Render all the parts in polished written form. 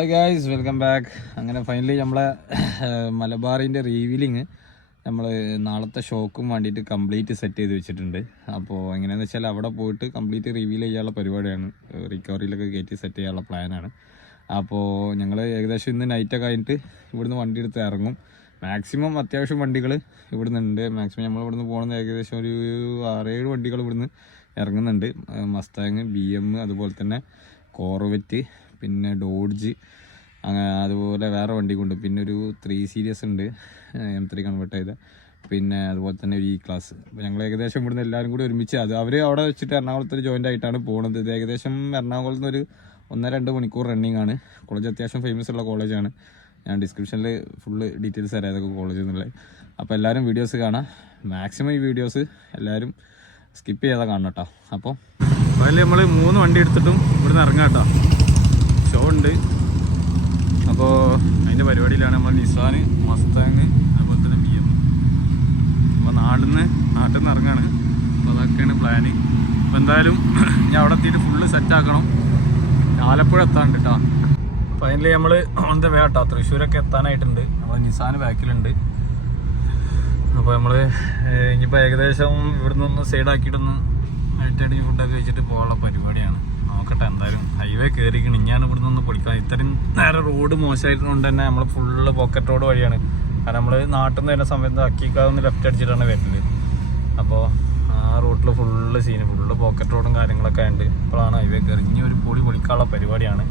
Hi guys, welcome back. അങ്ങനെ finally നമ്മളെ മലബാറിൻ്റെ റീവീലിങ് നമ്മൾ നാളത്തെ ഷോക്കും വേണ്ടിയിട്ട് കംപ്ലീറ്റ് സെറ്റ് ചെയ്ത് വെച്ചിട്ടുണ്ട്. അപ്പോൾ എങ്ങനെയാണെന്ന് വെച്ചാൽ അവിടെ പോയിട്ട് കംപ്ലീറ്റ് റിവീൽ ചെയ്യാനുള്ള പരിപാടിയാണ്. റിക്കവറിയിലൊക്കെ കയറ്റി സെറ്റ് ചെയ്യാനുള്ള പ്ലാനാണ്. അപ്പോൾ ഞങ്ങൾ ഏകദേശം ഇന്ന് നൈറ്റൊക്കെ കഴിഞ്ഞിട്ട് ഇവിടുന്ന് വണ്ടി എടുത്ത് ഇറങ്ങും. മാക്സിമം അത്യാവശ്യം വണ്ടികൾ ഇവിടുന്ന് ഉണ്ട്. മാക്സിമം നമ്മൾ ഇവിടുന്ന് പോകുന്നത് ഏകദേശം ഒരു 6-7 വണ്ടികൾ ഇവിടുന്ന് ഇറങ്ങുന്നുണ്ട്. മസ്താങ്, BM, അതുപോലെ തന്നെ കോർവെറ്റ്, പിന്നെ ഡോഡ്ജ്, അതുപോലെ വേറെ വണ്ടി കൊണ്ട്, പിന്നെ ഒരു 3 സീരീസ് ഉണ്ട്, M3 കൺവേർട്ട് ചെയ്ത, പിന്നെ അതുപോലെ തന്നെ ഒരു E-ക്ലാസ്. അപ്പോൾ ഞങ്ങൾ ഏകദേശം ഇവിടുന്ന് എല്ലാവരും കൂടി ഒരുമിച്ച് അവർ അവിടെ വെച്ചിട്ട് എറണാകുളത്തൊരു ജോയിൻ്റ് ആയിട്ടാണ് പോകുന്നത്. ഇത് ഏകദേശം എറണാകുളത്ത് നിന്ന് ഒരു 1-2 മണിക്കൂർ റണ്ണിങ് ആണ്. കോളേജ് അത്യാവശ്യം ഫേമസ് ഉള്ള കോളേജാണ്. ഞാൻ ഡിസ്ക്രിപ്ഷനിൽ ഫുള്ള് ഡീറ്റെയിൽസ് തരാം ഏതൊക്കെ കോളേജ് എന്നുള്ളത്. അപ്പോൾ എല്ലാവരും വീഡിയോസ് കാണാം. മാക്സിമം ഈ വീഡിയോസ് എല്ലാവരും സ്കിപ്പ് ചെയ്യാതെ കാണണം കേട്ടോ. അപ്പോൾ അതിൽ നമ്മൾ 3 വണ്ടി എടുത്തിട്ടും ഇവിടുന്ന് ഇറങ്ങാം കേട്ടോ. ഷോ ഉണ്ട്. അപ്പോൾ അതിൻ്റെ പരിപാടിയിലാണ് നമ്മൾ. നിസാൻ, മസ്താങ്, അതുപോലെ തന്നെ BM. അപ്പോൾ നാട്ടിൽ നിന്ന് ഇറങ്ങാണ്. അപ്പോൾ അതൊക്കെയാണ് പ്ലാന്. അപ്പോൾ എന്തായാലും ഞാൻ അവിടെ എത്തിയിട്ട് ഫുള്ള് സെറ്റാക്കണം. ആലപ്പുഴ എത്താണ്ട് കേട്ടോ. ഫൈനലി നമ്മൾ ഓൺ ദ വേ കേട്ടോ. തൃശ്ശൂരൊക്കെ എത്താനായിട്ടുണ്ട്. നമ്മൾ നിസാൻ ബാക്കിലുണ്ട്. അപ്പോൾ നമ്മൾ ഇനിയിപ്പോൾ ഏകദേശം ഇവിടുന്ന് ഒന്ന് സൈഡാക്കിയിട്ടൊന്ന് നൈറ്റടി ഫുഡൊക്കെ വെച്ചിട്ട് പോകാനുള്ള പരിപാടിയാണ്. നോക്കട്ടെ, എന്തായാലും ഹൈവേ കയറിക്കണം. ഞാൻ ഇവിടുന്ന് ഒന്ന് പൊളിക്കാം. ഇത്രയും നേരം റോഡ് മോശമായിട്ടുകൊണ്ട് തന്നെ നമ്മൾ ഫുള്ള് പോക്കറ്റ് റോഡ് വഴിയാണ്. കാരണം നമ്മൾ നാട്ടിൽ നിന്ന് വരുന്ന സമയത്ത് അക്കിക്കാതൊന്ന് ലെഫ്റ്റ് അടിച്ചിട്ടാണ് വരുന്നത്. അപ്പോൾ ആ റൂട്ടിൽ ഫുള്ള് സീന്, ഫുള്ള് പോക്കറ്റ് റോഡും കാര്യങ്ങളൊക്കെ ഉണ്ട്. ഇപ്പോഴാണ് ഹൈവേ കയറി. ഇനി ഒരു പൊളിക്കാനുള്ള പരിപാടിയാണ്.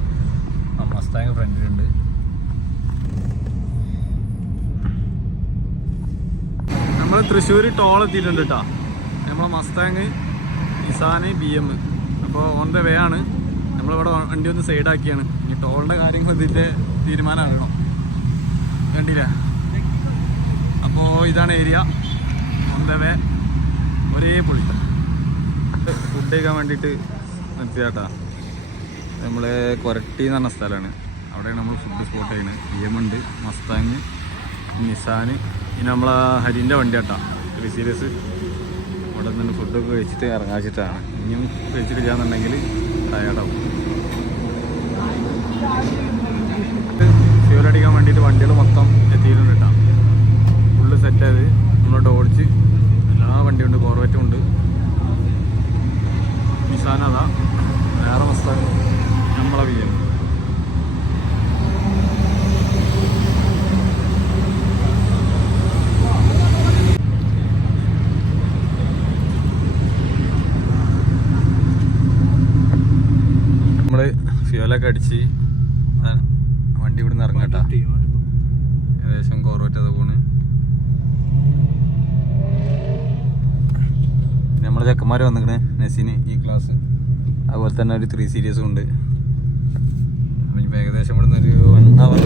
മസ്താങ് ഫ്രണ്ടിലുണ്ട്. നമ്മൾ തൃശ്ശൂർ ടോൾ എത്തിയിട്ടുണ്ട് കേട്ടോ. നമ്മളെ മസ്താങ്, നിസാൻ, BM. അപ്പോൾ ഓൺ ദ വേ ആണ്. നമ്മളിവിടെ വണ്ടി ഒന്ന് സൈഡാക്കിയാണ്. ഇനി ടോളിൻ്റെ കാര്യങ്ങൾ ഇതിൻ്റെ തീരുമാനമാകണോ കണ്ടില്ല. അപ്പോൾ ഇതാണ് ഏരിയ. ഓൺ ദ വേ ഒരേ പൊളി. ഫുഡ് കഴിക്കാൻ വേണ്ടിയിട്ട് നിർത്തിയാട്ടാ. നമ്മൾ കൊരട്ടി എന്ന് പറഞ്ഞ സ്ഥലമാണ്. അവിടെയാണ് നമ്മൾ ഫുഡ് സ്പോട്ട് ചെയ്യുന്നത്. BM ഉണ്ട്, മസ്താങ്, നിസാൻ, ഇനി നമ്മളെ ഹരിൻ്റെ വണ്ടി കേട്ടോ, 3 സീരീസ്. അവിടെ നിന്ന് ഫുഡൊക്കെ കഴിച്ചിട്ട് ഇറങ്ങാച്ചിട്ടാണ്. ഇനിയും കഴിച്ചിട്ടില്ലാന്നുണ്ടെങ്കിൽ ടയർഡാവും. ഫ്യൂലടിക്കാൻ വേണ്ടിയിട്ട് വണ്ടികൾ മൊത്തം എത്തിയിട്ടുണ്ട് കേട്ടോ. ഫുള്ള് സെറ്റ് ആയത്. നമ്മൾ ഡോഡ്ജ് എല്ലാ വണ്ടിയുണ്ട്, കോർവെറ്റും ഉണ്ട്, നിസാൻ അതാ, വേറെ മസ്താങ്, നമ്മളെ BM. നമ്മൾ ഫ്യൂലൊക്കെ അടിച്ച് വണ്ടി ഇവിടുന്ന് ഇറങ്ങട്ടാ. ഏകദേശം കോർവെറ്റ് അത് പോണ്. നമ്മളെ ചെക്കന്മാർ വന്നിക്കണ്. നെസിന്, E-ക്ലാസ്, അതുപോലെ തന്നെ ഒരു 3 സീരീസും ഉണ്ട്. അപ്പം ഇപ്പം ഏകദേശം ഇവിടുന്ന് ഒരു 1 hour.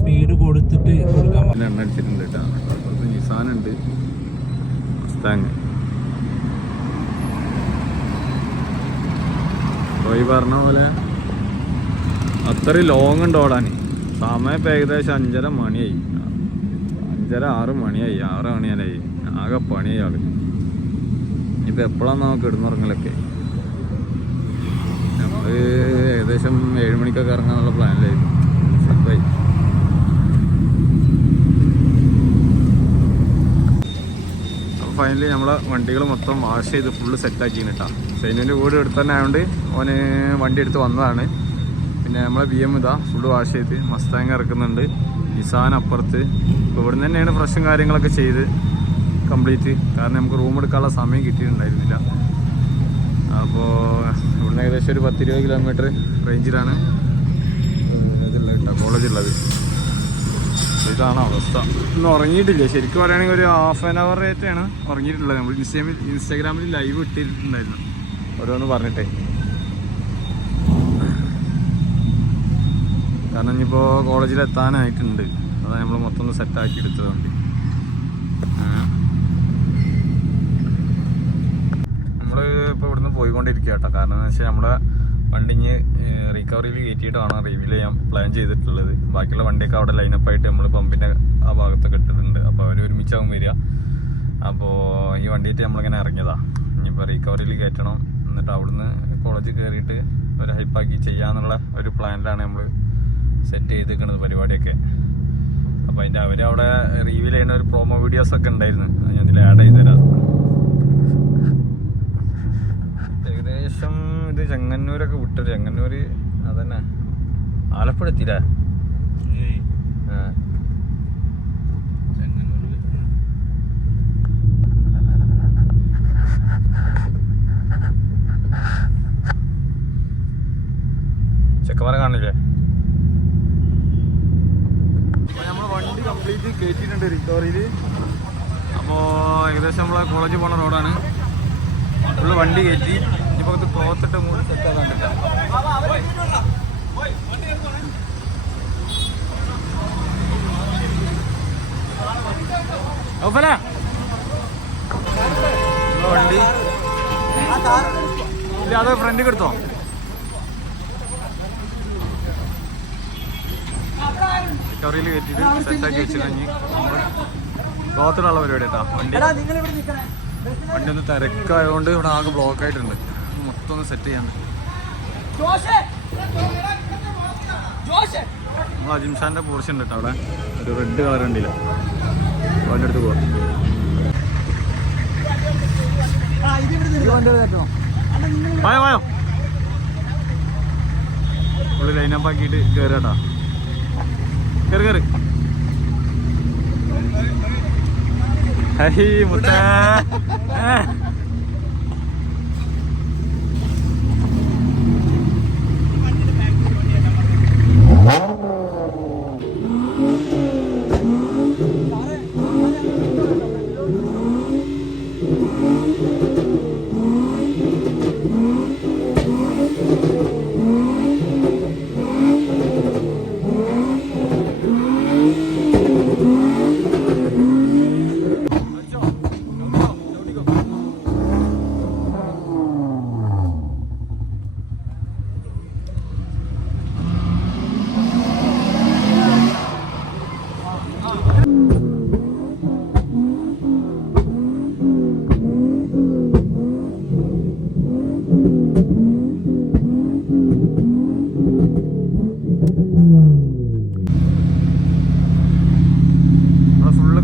സ്പീഡ് കൊടുത്തിട്ട് എണ്ണ അടിച്ചിട്ടുണ്ട് കേട്ടോ. അപ്പുറത്ത് നിസാനുണ്ട്, മസ്താങ്. അപ്പോൾ ഈ പറഞ്ഞ പോലെ അത്രയും ലോങ് ഉണ്ട് ഓടാൻ. സമയം ഇപ്പം ഏകദേശം 5:30 മണിയായി. 5:30-6 മണിയായി. 6 മണിയായി. ആകെ പണിയായി ആള്. ഇനിയിപ്പോൾ എപ്പോഴാണ് നമുക്ക് ഇടുന്നുറങ്ങലൊക്കെ. നമ്മൾ ഏകദേശം 7 മണിക്കൊക്കെ ഇറങ്ങാനുള്ള പ്ലാനിലായിരുന്നു. സെറ്റായി. ഫൈനലി നമ്മളെ വണ്ടികൾ മൊത്തം വാഷ് ചെയ്ത് ഫുള്ള് സെറ്റാക്കിയാണ് കേട്ടോ. സൈനുവിൻ്റെ വീട് എടുത്ത് തന്നെ ആയതുകൊണ്ട് ഓന് വണ്ടി എടുത്ത് വന്നതാണ്. പിന്നെ നമ്മളെ BM ഇതാ ഫുള്ള് വാഷ് ചെയ്ത് മസ്താങ് ഇറക്കുന്നുണ്ട്. നിസാൻ അപ്പുറത്ത്. ഇപ്പോൾ ഇവിടുന്ന് തന്നെയാണ് ഫ്രഷും കാര്യങ്ങളൊക്കെ ചെയ്ത് കംപ്ലീറ്റ്. കാരണം നമുക്ക് റൂം എടുക്കാനുള്ള സമയം കിട്ടിയിട്ടുണ്ടായിരുന്നില്ല. അപ്പോൾ ഇവിടുന്ന് ഏകദേശം ഒരു 10-20 കിലോമീറ്റർ റേഞ്ചിലാണ് ഇതുള്ളത് കേട്ടോ, കോളേജുള്ളത്. ഇതാണ് അവസ്ഥ. ഇന്ന് ഉറങ്ങിയിട്ടില്ല. ശരിക്കും പറയുകയാണെങ്കിൽ ഒരു ½ an hour ആയിട്ടാണ് ഉറങ്ങിയിട്ടുള്ളത്. നമ്മൾ ഇൻസ്റ്റാഗ്രാമിൽ ലൈവ് ഇട്ടിട്ടുണ്ടായിരുന്നു ഓരോന്ന് പറഞ്ഞിട്ടേ. കാരണം ഇനിയിപ്പോൾ കോളേജിൽ എത്താനായിട്ടുണ്ട്. അതാണ് നമ്മൾ മൊത്തം ഒന്ന് സെറ്റാക്കി എടുത്തത് വണ്ടി. നമ്മൾ ഇപ്പോൾ ഇവിടുന്ന് പോയിക്കൊണ്ടിരിക്കുക കേട്ടോ. കാരണം എന്ന് വെച്ചാൽ നമ്മുടെ വണ്ടി ഇനി റിക്കവറിയിൽ കയറ്റിയിട്ടാണ് റിവ്യൂ ചെയ്യാൻ പ്ലാൻ ചെയ്തിട്ടുള്ളത്. ബാക്കിയുള്ള വണ്ടിയൊക്കെ അവിടെ ലൈനപ്പായിട്ട് നമ്മൾ പമ്പിൻ്റെ ആ ഭാഗത്തൊക്കെ ഇട്ടിട്ടുണ്ട്. അപ്പോൾ അവർ ഒരുമിച്ചാവും വരിക. അപ്പോൾ ഈ വണ്ടിയിട്ട് നമ്മളിങ്ങനെ ഇറങ്ങിയതാണ്. ഇനിയിപ്പോൾ റിക്കവറിയിൽ കയറ്റണം, എന്നിട്ട് അവിടുന്ന് കോളേജിൽ കയറിയിട്ട് ഒരു ഹൈപ്പാക്കി ചെയ്യാന്നുള്ള ഒരു പ്ലാനിലാണ് നമ്മൾ സെറ്റ് ചെയ്തിരിക്കുന്നത് പരിപാടിയൊക്കെ. അപ്പോൾ അതിൻ്റെ അവരവിടെ റിവ്യൂ ചെയ്യുന്ന ഒരു പ്രൊമോ വീഡിയോസൊക്കെ ഉണ്ടായിരുന്നു, അത് ഞാൻ ഇതിൽ ആഡ് ചെയ്ത് തരാം. ഏകദേശം ഇത് ചെങ്ങന്നൂരൊക്കെ വിട്ടു. ചെങ്ങന്നൂർ അതന്നെ ആലപ്പുഴ എത്തിയില്ലേ? ചെക്കന്മാരെ കാണില്ലേ? നമ്മൾ വണ്ടി കംപ്ലീറ്റ് കയറ്റിയിട്ടുണ്ട് റിക്കവറിയിൽ. അപ്പോൾ ഏകദേശം നമ്മളെ കോളേജിൽ പോകുന്ന റോഡാണ്. ഫുള്ള് വണ്ടി കയറ്റി. ഇനിയിപ്പോൾ ഇത് ക്ലോത്തിട്ട് മൂടി സെറ്റ് കണ്ടില്ല. വണ്ടി ഇല്ല, അത് ഫ്രണ്ടിൽ എടുത്തോ. റിക്കവറിയിൽ കയറ്റിയിട്ട് സെറ്റാക്കി വെച്ചിട്ടുണ്ടെങ്കിൽ ക്ലോത്തിലുള്ള പരിപാടി കേട്ടോ. വണ്ടി ഒന്ന് തിരക്കായതുകൊണ്ട് ഇവിടെ ആകെ ബ്ലോക്ക് ആയിട്ടുണ്ട്. മൊത്തം ഒന്ന് സെറ്റ് ചെയ്യാൻ നമ്മൾ അജിംഷാന്റെ പോർഷൻ ഉണ്ട് കേട്ടോ. അവിടെ ഒരു റെഡ് കളർ ഉണ്ടില്ല, വണ്ടി എടുത്ത് പോവാം. വായോ പുള്ളി ലൈനപ്പ് ആക്കിയിട്ട് കയറി കേട്ടോ. കയറി ഹൈ മുത്തേ.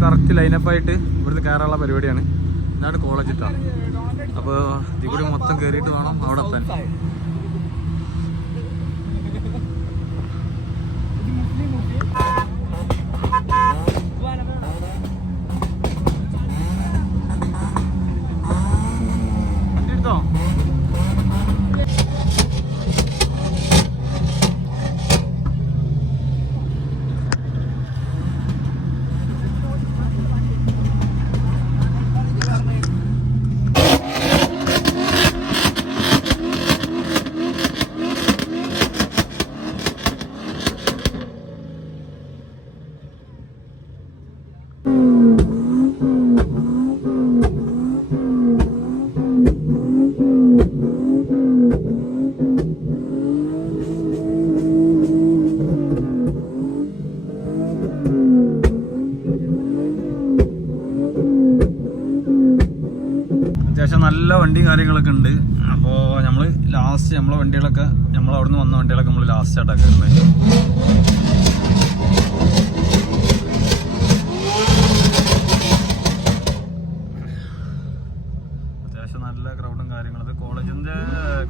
കറക്റ്റ് ലൈനപ്പായിട്ട് ഇവിടുന്ന് കയറാനുള്ള പരിപാടിയാണ്. ഇതാണ് കോളേജ് ഇട്ടാ. അപ്പോൾ ഇതിൽ കൂടി മൊത്തം കയറിയിട്ട് വേണം അവിടെ എത്താൻ. വണ്ടി എടുത്തോ? അത്യാവശ്യം നല്ല വണ്ടിയും കാര്യങ്ങളൊക്കെ ഉണ്ട്. അപ്പോൾ നമ്മൾ ലാസ്റ്റ് നമ്മളെ വണ്ടികളൊക്കെ നമ്മൾ അവിടെ നിന്ന് വന്ന വണ്ടികളൊക്കെ നമ്മൾ ലാസ്റ്റ് ആയിട്ടാണ് കയറുന്നത്. അത്യാവശ്യം നല്ല ക്രൗഡും കാര്യങ്ങളും. അത്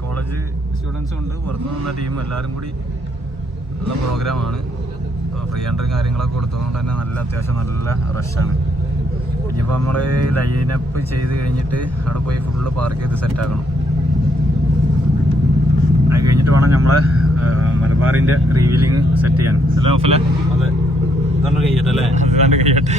കോളേജ് സ്റ്റുഡൻസും ഉണ്ട്, പുറത്തു നിന്ന ടീമും എല്ലാവരും കൂടി നല്ല പ്രോഗ്രാമാണ്. ഫ്രീ എൻട്രിയും കാര്യങ്ങളൊക്കെ കൊടുത്തതുകൊണ്ട് തന്നെ നല്ല അത്യാവശ്യം നല്ല റഷാണ്. ഇനിയിപ്പോൾ നമ്മൾ ലൈനപ്പ് ചെയ്ത് കഴിഞ്ഞിട്ട് അവിടെ പോയി ഫുള്ള് പാർക്ക് ചെയ്ത് സെറ്റാക്കണം. അത് കഴിഞ്ഞിട്ട് വേണം നമ്മളെ മലബാറിൻ്റെ റിവീലിംഗ് സെറ്റ് ചെയ്യാൻ. അല്ലേ ഓഫല? അതെ, ഇതാണ്ട് കഴിയട്ടെ അല്ലേ? അതാണ്ട് കഴിയട്ടെ.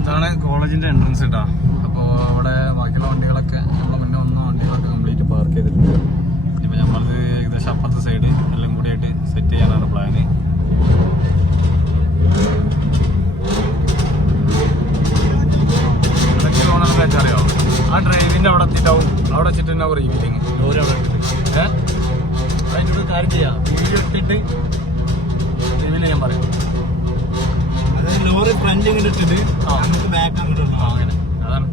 ഇതാണ് കോളേജിൻ്റെ എൻട്രൻസ് കേട്ടോ. അപ്പോൾ അവിടെ ബാക്കിയുള്ള വണ്ടികളൊക്കെ നമ്മൾ മുന്നേ വന്ന വണ്ടികളൊക്കെ കംപ്ലീറ്റ് പാർക്ക് ചെയ്തിട്ടുണ്ട്. ഇനിയിപ്പോൾ നമ്മളത് ഏകദേശം അപ്പുറത്തെ സൈഡ് എല്ലാം കൂടി ആയിട്ട് സെറ്റ് ചെയ്യാനാണ് പ്ലാൻ. പ്ലാന്. ഇടയ്ക്ക് തോന്നണമെന്ന് വെച്ചറിയോ, ആ ഡ്രൈവിൻ്റെ അവിടെ എത്തിയിട്ടാവും, അവിടെ വെച്ചിട്ട് തന്നെ റീവീലിങ് ലോറി അവിടെ ഇട്ടിട്ട് അതിൻ്റെ കാര്യം ചെയ്യാം, വീഡിയോ ഇട്ടിട്ട് റിവീൽ ചെയ്യാൻ പറയാം. അതായത് ലോറി ഫ്രണ്ട് ഇങ്ങോട്ട് ഇട്ടിട്ട് നമുക്ക് ബാക്ക് അങ്ങോട്ട് അങ്ങനെ അതാണ്.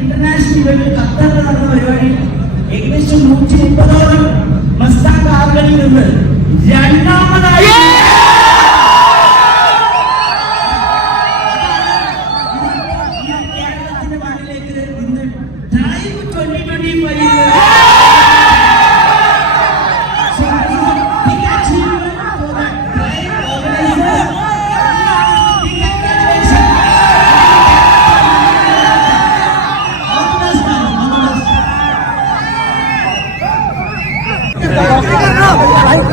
ഇന്റർനാഷണൽ ലെവലിൽ ഖത്തറിൽ നടന്ന പരിപാടി ഏകദേശം 130ഓളം മസ്താൻ കാറുകളിൽ നിന്ന് രണ്ടാമതായി കേരളത്തിന്റെ മണ്ണിലേക്ക് ഇന്ന് ഡ്രൈവ് 2025 Hãy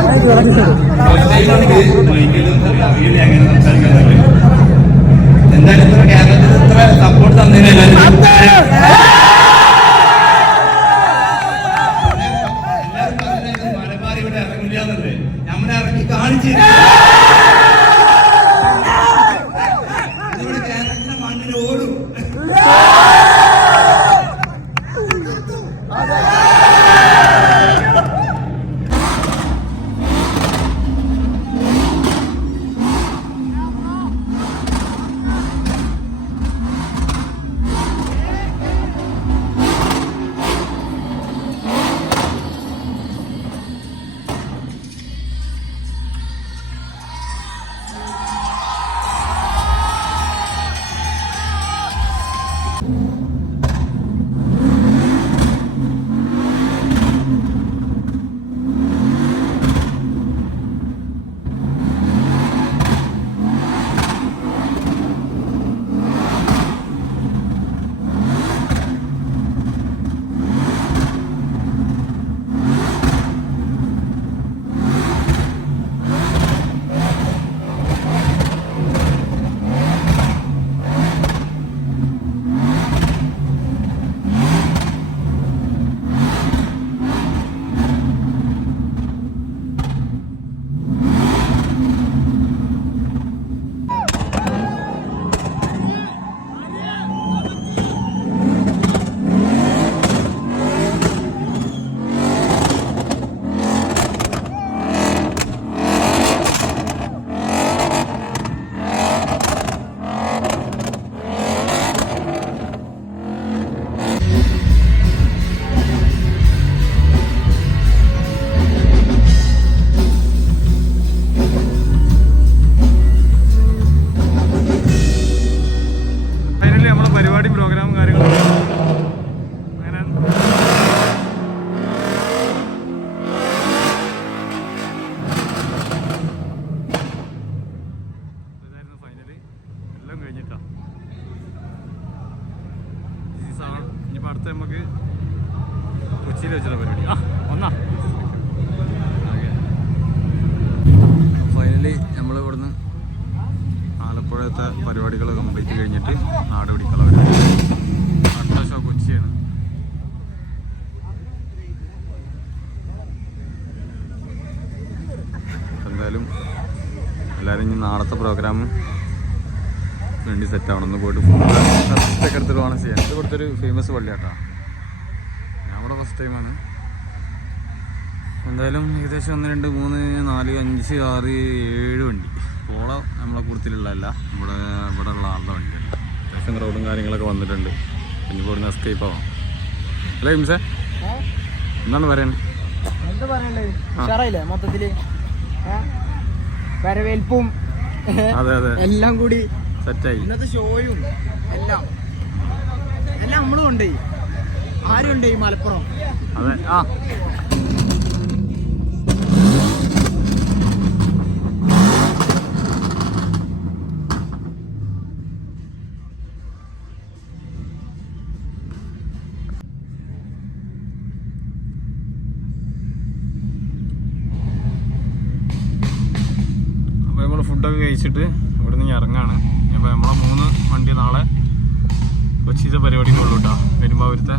കഴിഞ്ഞിട്ടാ. ഇനിയിപ്പോൾ അടുത്ത് നമുക്ക് കൊച്ചിയിൽ വെച്ചുള്ള പരിപാടി. ഫൈനലി നമ്മൾ ഇവിടുന്ന് ആലപ്പുഴത്തെ പരിപാടികൾ കംപ്ലീറ്റ് കഴിഞ്ഞിട്ട് നാട് പിടിക്കണം. അടുത്ത ഷോ കൊച്ചിയാണ്. എന്തായാലും എല്ലാവരും ഇനി നാളത്തെ പ്രോഗ്രാം വേണ്ടി സെറ്റ് ആവണം. ഒന്ന് പോയിട്ട് ഫുഡൊക്കെ എടുത്തിട്ട് വേണം ചെയ്യാൻ. ഇത് ഇവിടുത്തെ ഫേമസ് പള്ളിയാട്ടോ. ഞാൻ ഇവിടെ ഫസ്റ്റ് ടൈമാണ്. എന്തായാലും ഏകദേശം 1 2 3 4 5 6 7 വണ്ടി പോളം നമ്മളെ കൂട്ടത്തിലുള്ളതല്ല, ഇവിടെ ഉള്ള ആളുടെ വണ്ടിയാണ്. അത്യാവശ്യം ക്രൗഡും കാര്യങ്ങളൊക്കെ വന്നിട്ടുണ്ട്. പിന്നെ ഇവിടുന്ന് എസ്കേപ്പ് ആവാം. അല്ലേ ഹിംസേ, എന്താണ് പറയാൻ? എന്താ പറയണ്ടേ, ഉഷാറായില്ലേ മൊത്തത്തില് വരവേൽപ്പും അതെ അതെ എല്ലാം കൂടി സെറ്റായി. ഇന്നത്തെ ഷോയും എല്ലാം നമ്മളും ഉണ്ട്. ആരും ഉണ്ട് ഈ മലപ്പുറം. അതെ. അപ്പോൾ നമ്മൾ ഫുഡൊക്കെ കഴിച്ചിട്ട് ഇവിടെ നിന്ന് ഇറങ്ങാണ്. അപ്പോൾ നമ്മളെ 3 വണ്ടി നാളെ കൊച്ചിയിലെ പരിപാടിക്കുള്ളൂ കേട്ടോ, പെരുമ്പാവൂരത്തെ.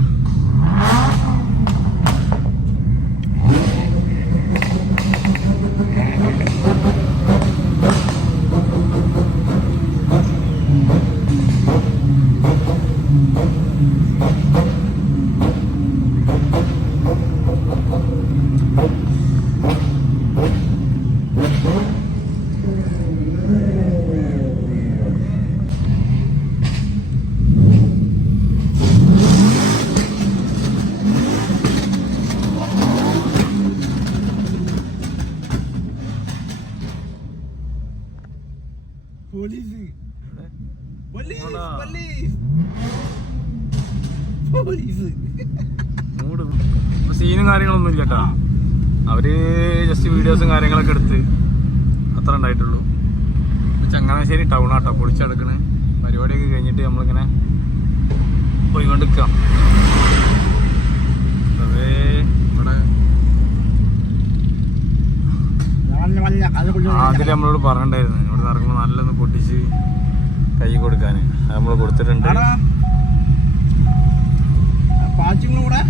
സീനും കാര്യങ്ങളൊന്നും ഇല്ല കേട്ടോ. അവര് ജസ്റ്റ് വീഡിയോസും കാര്യങ്ങളൊക്കെ എടുത്ത് അത്ര ഉണ്ടായിട്ടുള്ളൂ. ചങ്ങനാശ്ശേരി ടൗൺ ആട്ടോ പൊളിച്ചെടുക്കണേ. പരിപാടിയൊക്കെ കഴിഞ്ഞിട്ട് നമ്മളിങ്ങനെ പോയിക്കൊണ്ടിരിക്കാം. അതേ ഇവിടെ ആദ്യം നമ്മളോട് പറഞ്ഞിട്ടുണ്ടായിരുന്നു ഇവിടെ ഇറങ്ങുമ്പോൾ നല്ലൊന്ന് പൊട്ടിച്ച് കൈ കൊടുക്കാൻ. അത് നമ്മൾ കൊടുത്തിട്ടുണ്ട്. പാച്ചിങ്ങളും കൂടെ